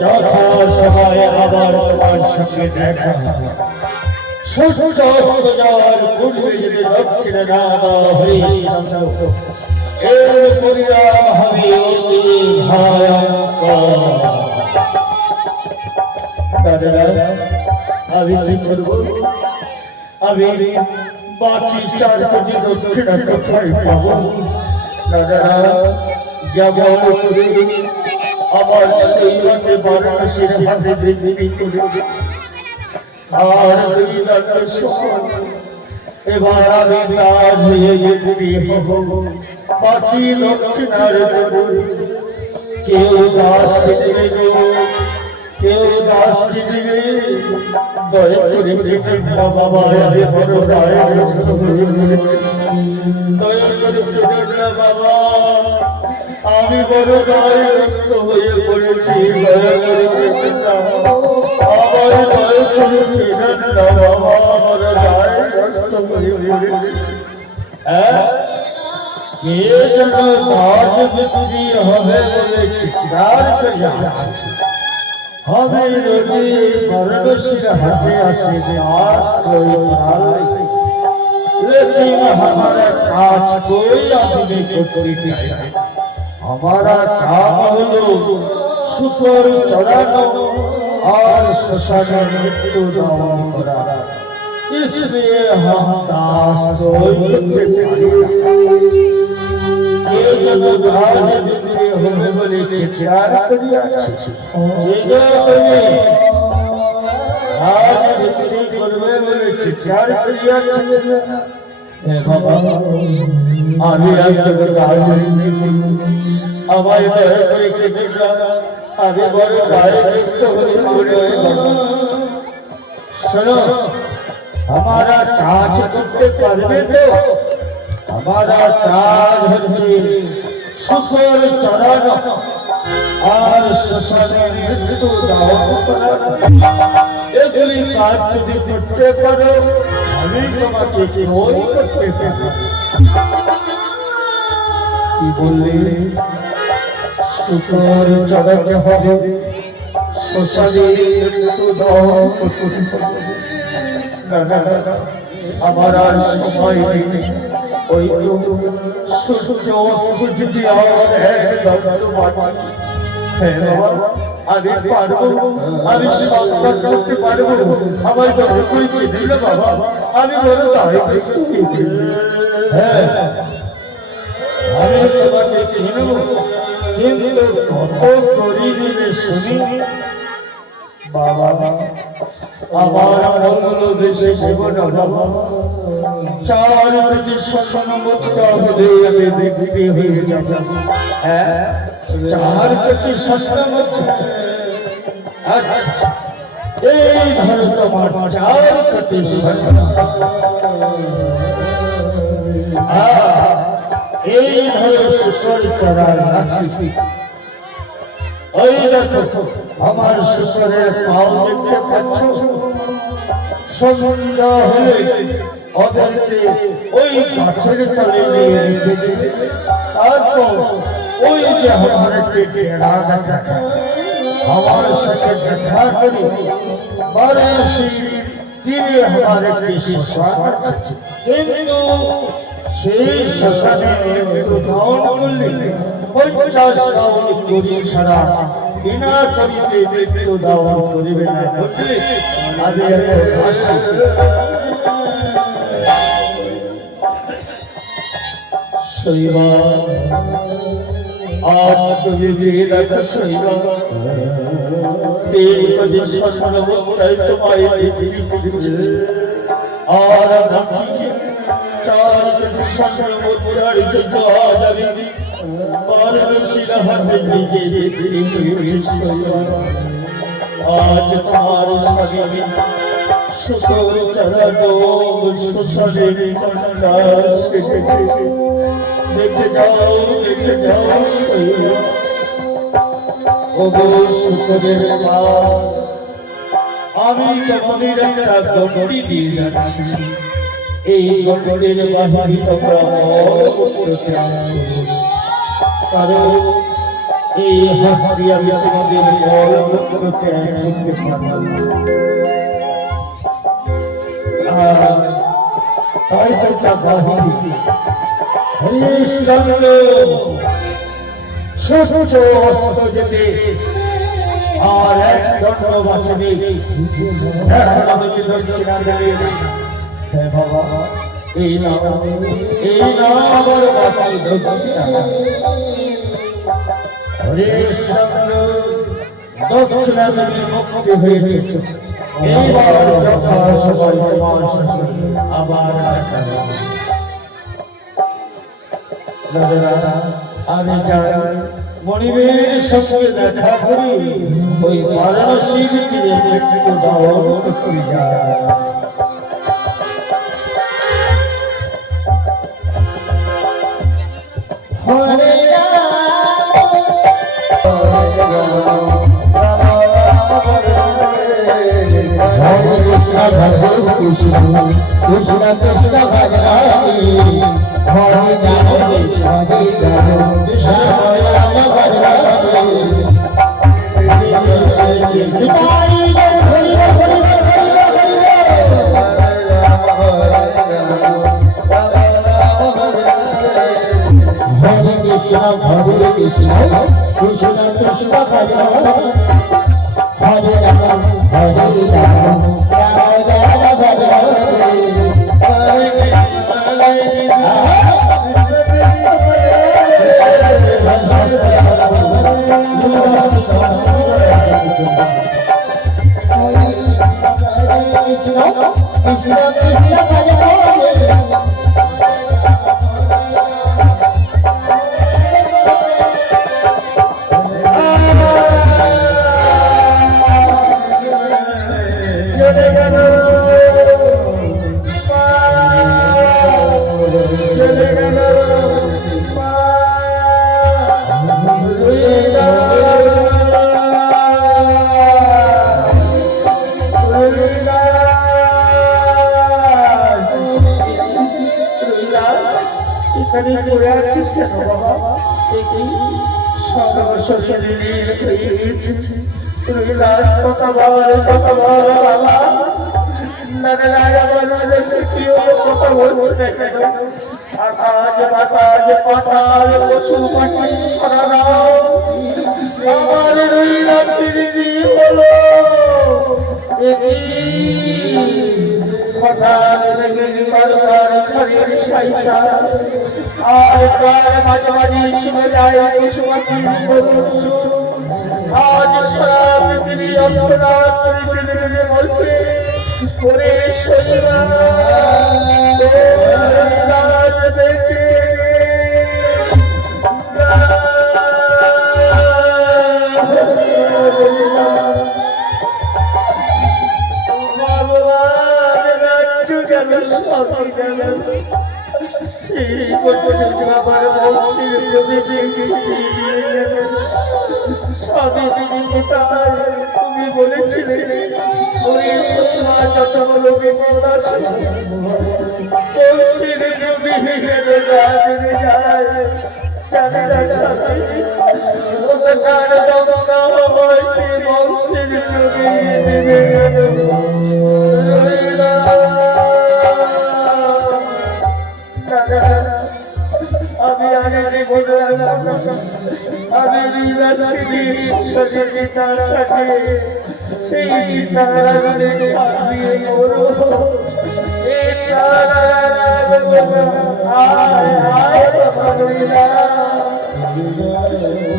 যথা সময় আবার তোমার সঙ্গে দেখা সূর্য অস্ত যাওয়ার পূর্বে যদি দক্ষিণে না দাও হরিশ্চন্দ্র এর পরিণাম হবে অতি ভয়ঙ্কর। আমি কি করব আমি বাকি 4 কোটি দক্ষিণা কোথায় পাব দাদারা যেমন করে আমার সেই রাতে বারাণসীর হাতে বিক্রি করে আর 2 ঘন্টা সময় এবার আমি কাজ হয়ে যেতে হব বাকি দক্ষিণার কেউ 10 দিবে কেউ 10 দিবে দয়া করে দেখেন না বাবা আমি বড় দায়গ্রস্ত হয়ে পড়েছি দয়া করে দেখেন না বাবা আমি বড় দায়গ্রস্ত হয়ে পড়েছি দয়া করে দেখেন না আমার দয়া করে দেখেন না বাবা আমার দায়গ্রস্ত হয়ে পড়েছি কে যেন দাস বিক্রি হবে বলে চিৎকার করে আছে हमें रोटी परमेश्वर हाथे आसे दास कोई डाल लेकिन हमारा काज कोई आदमी को कोई नहीं हमारा काम हलो शुक्र चढ़ानो और शशाने मृत्यु दान कराना इसलिए हम दास कोई ये जब आज बिक्री होने वाली चित्कार करिया ये आज बिक्री करने वाली चित्कार करिया हे बाबा আমি আজকে কাজ আমায় দয়া করে কেটে আমি বড় দায়গ্রস্ত হয়ে পড়েছি শোনো हमारा काज करते পারবে তো हमारा काज হচ্ছে শুকর চড়ানো আর শ্মশানে মৃত্যু দাহ করানো এগুলি কাজ যদি করতে পারো আমি তোমাকে কই করতে পারবো কি বললি শুকর চড়াতে হবে শ্মশানে মৃত্যু দাহ করতে হবে না আমার আর সময় নেই ওই সূর্য যদি আর আমি পারবো আমি সব কাজ করতে পারবো আমার যত করেছি দিল বাবা আমি বড় হ্যাঁ আমি তোমাকে চিনব কিন্তু কত করিবে শুনি বাবা আমার মঙ্গল দেশে জীবন চার কোটি স্বর্ণ মুদ্রা হলে আমি বিক্রি হয়ে যাব হ্যাঁ 4 কোটি স্বর্ণ মুদ্রা আচ্ছা এই ধরো তোমার 4 কোটি স্বর্ণ এই ধরে শিশর চড়ার লাঠি। ওই দেখো আমার শিশরের পাও দেখতে পাচ্ছ? সন্ধ্যা হলে ওদেরকে ওই গাছের তলে নিয়ে রেখেছে। তারপর ওই যে আমার একটি টেরা দেখা আমার সাথে দেখা করে বারাণসীর তীরে আমার একটি শ্মশান আছে। কিন্তু সেই শ্মশানে একটু দান করলে 50 দান করি ছাড়া বিনা করিতে মৃত্যু দান করিবে না, বুঝলি? আগে আসি। শৈবা আজ তুমি যে দেখো শৈবা, দেব কদি স্বর্ণমুদ্রায় তোমায় দিয়েছে, আর নাকি 4 কোটি স্বর্ণমুদ্রার যে আজ আমি বারাণসীর হাতে নিজে দিয়েছি। শৈবা আজ তোমার স্বামী শুকর চড়ানো শ্মশানের কাজ সেজেছে। দেখে যাও, দেখে যাও শৈবা। ওগো শুকরের মা, আমি তোমাদের একটা গণ্ডি দিয়ে যাচ্ছি। এই গণ্ডের বাহিনী তোমরা করতে আসো, কারণ এই হাত দিয়ে আমি তোমাদের করতে পারবো না। তাই তো একটা বাহিনী হরিশ্চন্দ্র সূর্য অস্ত যেতে আর এক দণ্ড বাঁচবে। এখন আমি দক্ষিণা দেবে। হে বাবা, এই না আবার বাঁচাই দক্ষিণা। হরিশ্চন্দ্র দক্ষিণা দেবে মুক্তি হয়েছে। এইবার যথা সবাই তোমার সাথে আবার দেখা হবে। দাদা আমি যাই মনিবের সঙ্গে দেখা করি, ওই বারাণসীর তীরে একটু দাওয়াত করে যায়। হরে কৃষ্ণ হরে কৃষ্ণ কৃষ্ণ কৃষ্ণ হরে হরে হরে কৃষ্ণ রাম হরে হরে। হরে কৃষ্ণ কৃষ্ণ কৃষ্ণ হরে হরে হরে রাম হরে রাম রাম রাম হরে এখানে পড়ে আছিস কেন বাবা? কথা বল বাবা। কথা বলছো না কেন? আকাশ বাতাস পাতাল পশু পাখি সরাও আমার রইলাসিনী হলো। হঠাৎ আর তার মাঝে মাঝে শুনে যায় পশু পাখির মধুর সুর। আজ সারা পৃথিবী অপরাধ করে বলছে, ওরে শৈবা দেখে সেই করতে আমার বংশের প্রদীপে স্বামী তাই তুমি বলেছিলে ওই শ্বশুরা যত বড় বিপদ আছে বংশের প্রদীপে যায় জানে না স্বামী অন্ধকার দমকা হয় সে বংশের প্রদীপে আমি আগে বললাম আমি বিলাসী সচেতার সাথে সেই তারারে ছাপিয়ে করো এই তারারে আয় আয় বাবা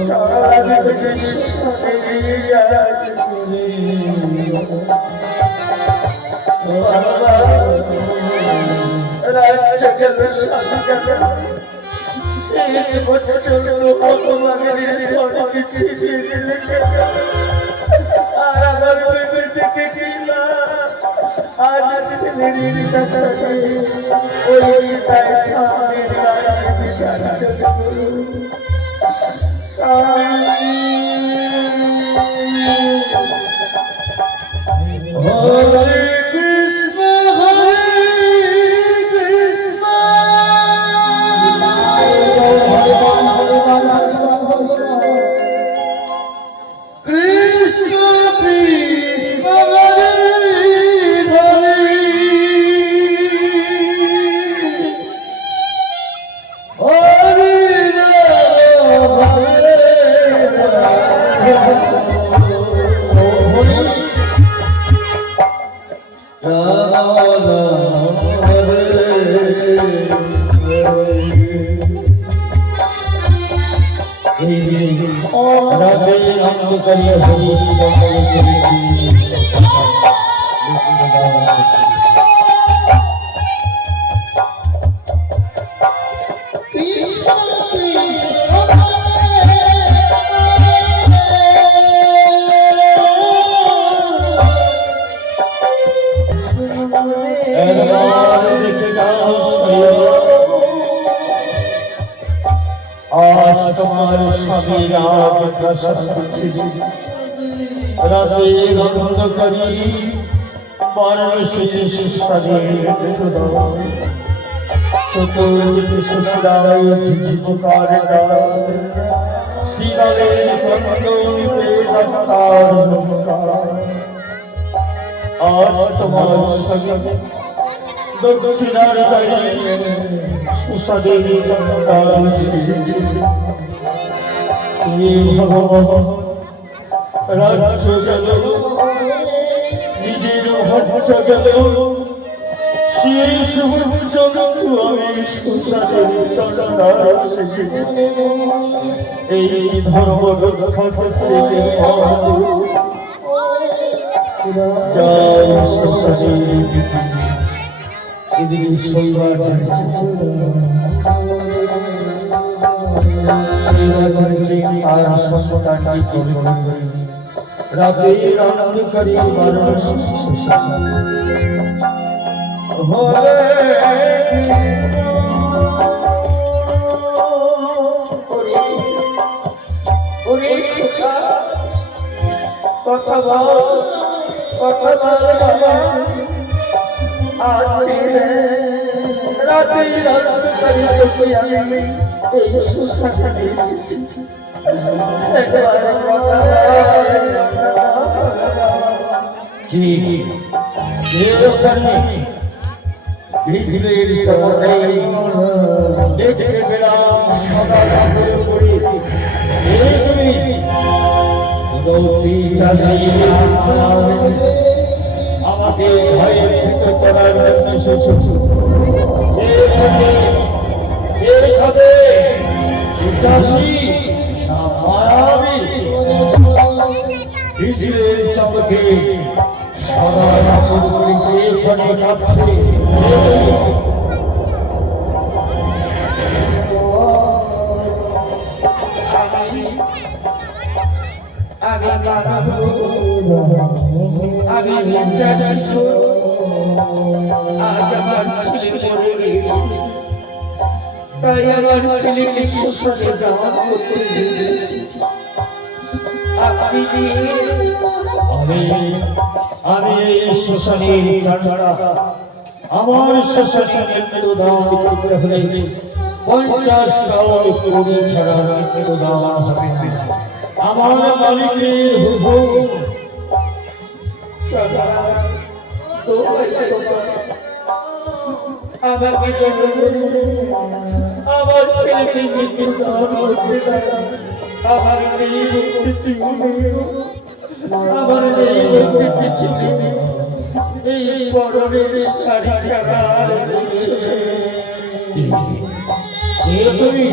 চাঁদ বিশ্বসে আজ রাজ্য জল সাগর সেই বছর ভগবানের ধনকে ছিঁড়ে দিলে আর আমার বেঁধে থেকে কিনা আজ ছেলের কাছে ওই তাই ছাদের গায়ে বিশাল হরে কৃষ্ণ রাধে রাম করিয়া হরি আজ তোমার স্বামী রাজ প্রসাদ রাতে গন্ধ করি বারাণসী সুস্বাদের চতুর্দিকে শ্বশুরায় জীবিকার শ্রীরামের আজ তোমার স্বামী দক্ষিণার দাঁড়িয়ে সুস্বাদের রাজ্য গেল নিজের ভক্ষ গেল সেই সূর্য আমি সুস্বাদের এই ধর্ম রক্ষা করতে জয় সুস্বাদের এদিকে শৈবার আর সন্তানটি রাতে আনন্দ করি কথা বল আছে রাতে আনন্দ করি তোকে আমি এই সুস্বাদে এসেছি বিজলির চমকে দেখতে পেলাম সাদা কাপড়ে পরে তুমি দৌড়ি চাষি আমাকে ভয়ে ভীত করার জন্য এসেছো বিজলির চমকে সাদা কাপড় পরিতে এখানে কাঁপছে আমি চাষি আজ আমার ছেলে মরে গেছে তাই আমার ছেলেকে শ্মশানে দান করতে দিয়েছি। আপনি আমি এই শ্মশানের চাঁদা আমার শ্মশানে মৃত্যুদান করতে হলে 50 কাল কোটি ছাড়া মৃত্যুদান হবে না। আমার মালিকের হুকুম। আমাকে আমার ছেলেকে মৃত্যু দান করতে দেন। আমার নেই মুক্তি, আমার নেই মুক্তি কিছু নেই। এই পরনের শাড়ি ছাড়া আর কিছু নেই। তুমি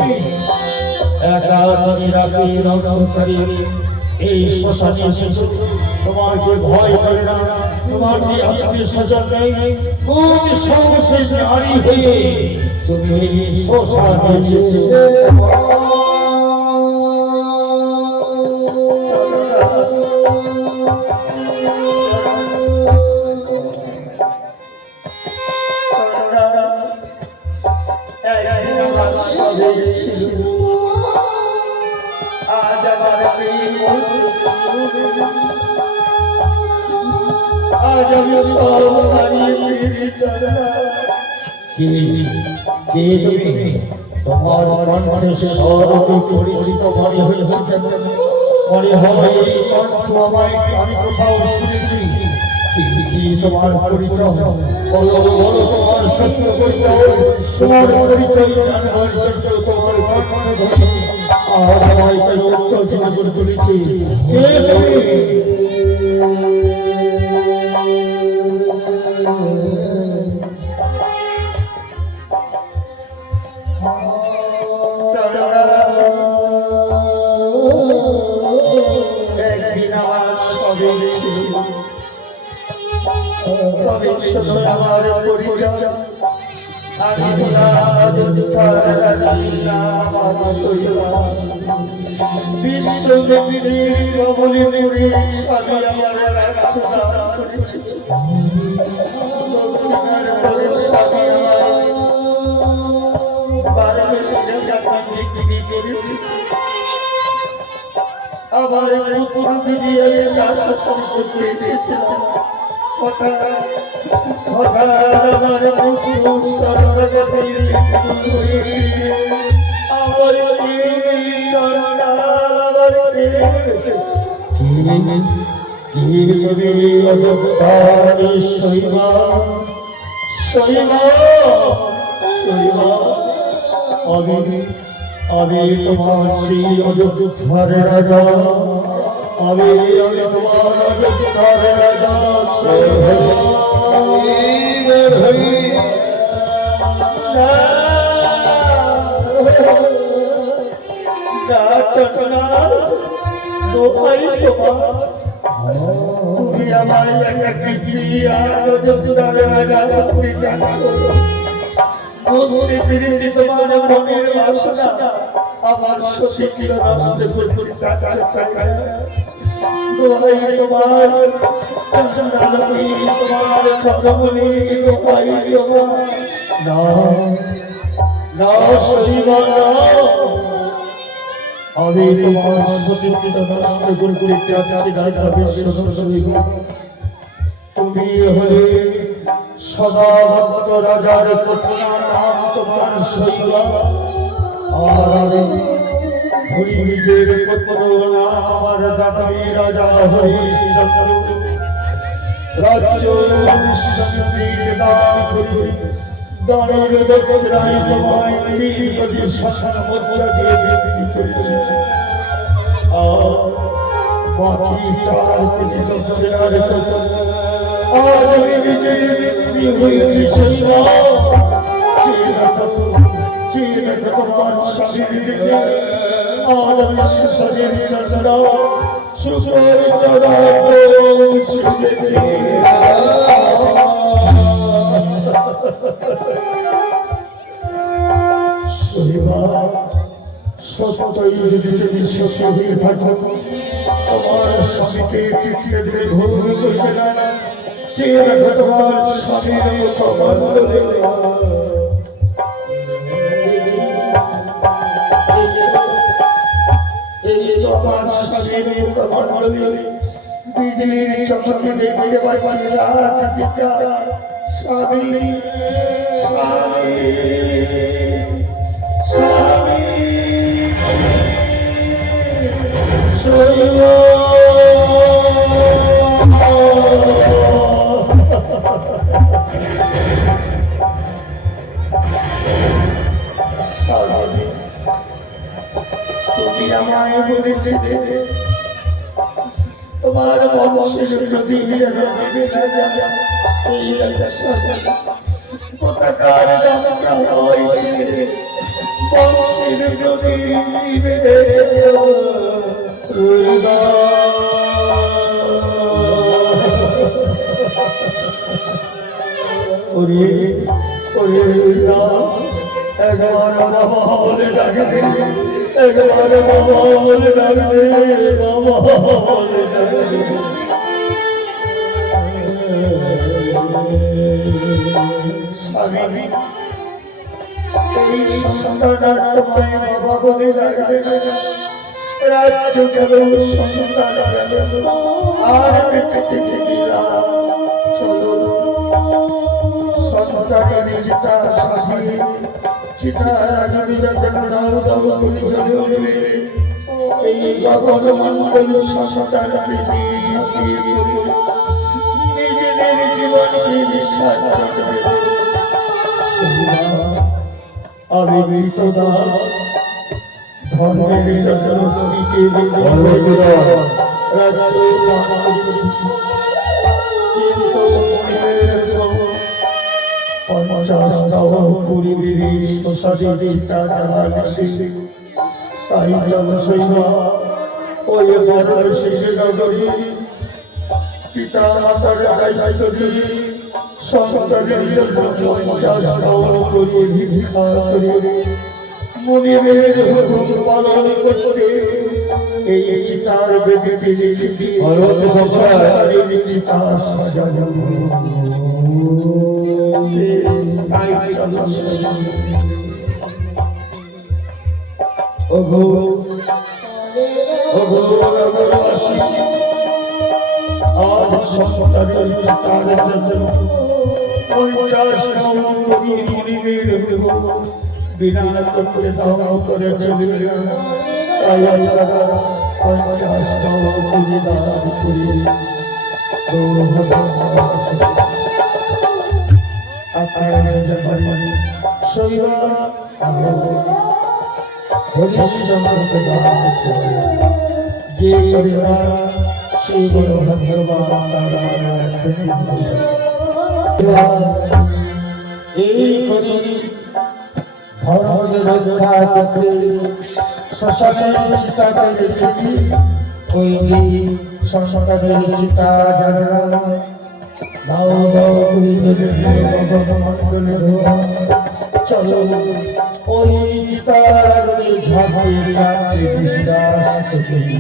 একা তুমি রাতে রক্ষাকারী এই শ্মশানে এসেছো, তোমার কি ভয় করে না? তোমার কি আত্মবিশ্বাস নেই? তুমি সর্বশেষ নারী হয়ে তুমি এই শ্মশানে এসেছো। আজ আমার আজ আমি সব হারিয়ে কে তুমি? তোমার কণ্ঠে স্বরূপ পরিচিত মনে হয়েছে কেন? মনে হয় এই কণ্ঠ আমায় আমি কোথাও শুনেছি। কি তোমার পরিচয়? বলো বলো তোমার সত্য পরিচয়। তোমার পরিচয় জানার জন্য তোমার কণ্ঠ ধরে আর আমায় কেন উত্তেজিত করে তুলেছি। কে তুমি? একদিন আমার সবে ছিল, তবে শুধু আমার পরিচয় আমি বিশ্বব্যাপীর কবলে পড়ে স্বামী আমার রাজা করেছে। স্বামী আবার পুরো দিয়ে তার শাসন করতে এসেছিলাম। হঠাৎ আমার সর্বগতি আমার আমি তোমার সেই অযোধ্যার রাজা, আমি তোমার অযোধ্যার রাজা। তুমি আমার অযোধ্যার রাজা করতে চাচ্ছ। বুঝতে পেরেছি তোমার মনের বাসনা আমার সতীকে নষ্ট করতে চাচ্ছে। দোহাই তোমার চঞ্চলাবতী, তোমার খবরী, দোহাই তোমার না না শৈবা না, আমি তোমার সতীকে নষ্ট করতে চাচ্ছি না। তুমি হলে সদাভক্ত রাজার কন্যা, নাম তোমার শৈবা। আর আমি হরি নিজের পুত্র, নাম আমার দানবী রাজা হরিশ্চন্দ্র। রাজ্য বিশ্বজিৎ দান করি, দানের বকরাই তোমায় তিনটি শাসন মুদ্রা দিয়ে বিক্রি করেছি। আর বাকি 4 কোটি বকরার কত আজ আমি নিজে বিক্রি হয়েছি। শৈবা তোমার স্বামীর দিকে আজ আমি সুশাসের চন্দ্রা সুখের চন্দ্রা সত্যই যদি তুমি সত্য হয়ে থাকো, তোমার স্বামীকে চিঠিয়ে দিলে ভুল করবে না। চেয়ে রাখো তোমার স্বামীর মুখ বন্ধ তো আমার স্বামীর মুখমণ্ডলে বিজলির চমকে দেখতে পাচ্ছি রাজদিকা স্বামী স্বামী স্বামী শৈব স্বামী তুমি আমায় বলেছিলে তোমার বংশের প্রতি এই পতাকার ডাকা হয়েছে বংশের প্রতি একবার বাবা বলে ডাকে একবার বাবা বলে ডাকে বাবা বলে ডাকে স্বামী এই সন্তানটা তোমায় বাবা বলে ডাকে রাজ্য গেল সন্তান গেল আর বেঁচে থেকে দিলাম চলো সন্তানের চিতা সাজিয়ে চিতার আগামী যখন দাও দাও করে চলে উঠবে এই গগন মন্ডল সন্তানকে নিয়ে ঝাঁপিয়ে পড়ে নিজেদের জীবনকে বিশ্বাস করবে আমি মৃত দাস ধর্মের চক্র শ্রীকে রাজ্য কিন্তু পঞ্চাশ পরিবেশ প্রসাদে চিন্তা তাই জনসৈবা ওই বড় শিশু নগরী পিতা মাতার দায়িত্ব দিয়ে সন্তানের জন্য 50 করে ভিক্ষা করে মুনিবের হুকুম পালন করতে এই চিতার বেদিতে লিখি ভারত সংসারের চিতা সাজানো ওগো ওগো নগরবাসী আজ সন্তানের চিতার জন্য 50 কোটি মুনিবের হুকুম বিনা করতে দাও করে চলে তাই আপনারা 50 কোটি দান করি আপনারা জানেন শৈবা আমরা হরিশ সম্পর্কে দান করতে যে পরিবার সেই বড় ভগবান তারা এই করি ধর্মের রক্ষা করতে শ্মশানের চিতাকে রেখেছি ওই শ্মশানের চিতা জানালাম দাও দাও করে মন্ডলে চলো ওই চিতার ঝাঁপিয়ে রাখতে বিশ্বাস করি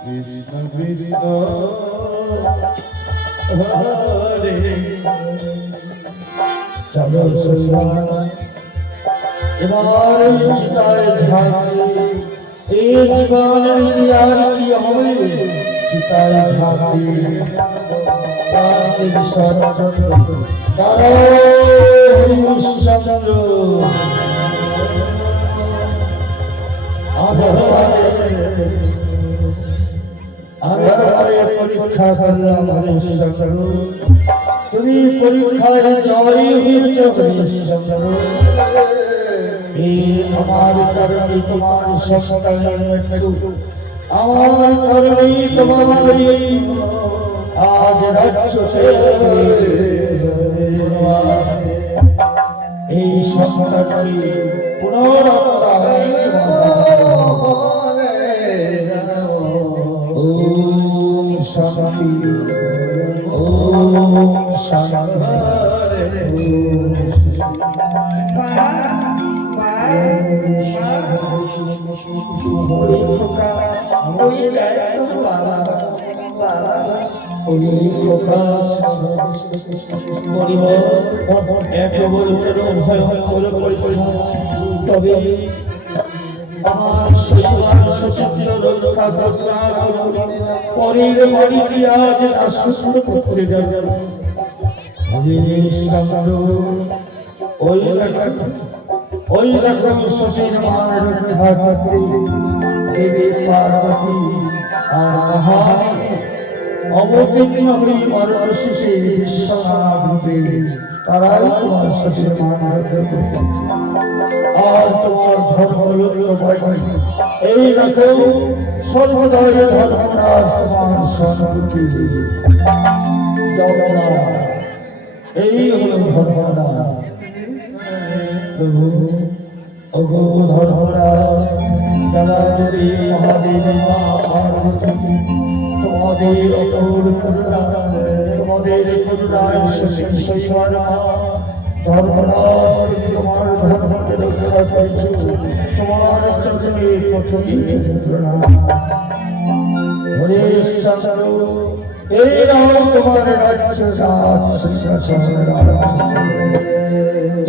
কৃষ্ণ কৃষ্ণ চলো এবার চিতায় ঝাঁকি এই জীবনের আর কি হবে চিতায় ঝাঁকি আমি পরীক্ষা করলাম তুমি পরীক্ষায় জয়ী হয়েছ আমার কারণে তোমার সন্তানের মৃত্যু আমার কারণে তোমার আজ রাজ্য এই সন্তানকে পুনরুদ্ধার ওম শান্তি ওম শান্তি ওই বাবা ওই খোকা বলিব একেবারে ভয় ভয় করে পরীক্ষা তবে আমার শৈশব সচিত্র রক্ষা করতে পরের বাড়িটি আজ আশ্বস্ত করতে যাবে ওই রকম শশীর মান রক্ষা করতে দেবী পার্বতী আর মহাদেবী অবতীর্ণ হয়ে মানব শিশে বিশ্বনাথ রূপে তারাই তোমার শশীর মান রক্ষা করতে আর তোমার ধর্ম লক্ষ্য এই রকম সর্বদাই ধর্মরাজ তোমার সন্মুখী জগন্নাথ এই হল ধর্মরাজ প্রভু ওগো ধর্মরাজ যারা যদি মহাদেবী মা পার্বতী তোমাদের অপর করুণা তোমাদের করুণায় শশী শৈশব ধর্মরাজ তোমার ধর্মকে রক্ষা করেছো তোমার চরণে কঠোর প্রণাম হরে চন্দ্র এই রাম তোমার রাজ্য রাজ সিংহাসন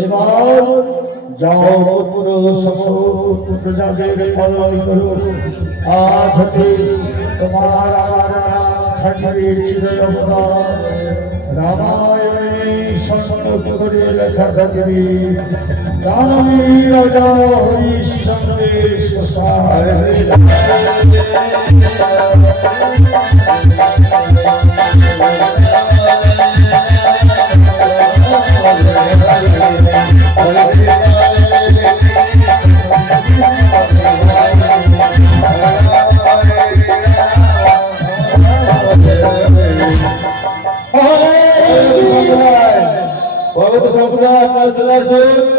এবার যাও পুরো সমস্ত প্রজাদের পালন করো আজ হতে তোমার আমার থাকবে চির অবদান রামায়ণে সন্ত করে লেখা থাকবে দানবী রাজা হরিশ্চন্দ্রের শ্মশানে চলে আসুন।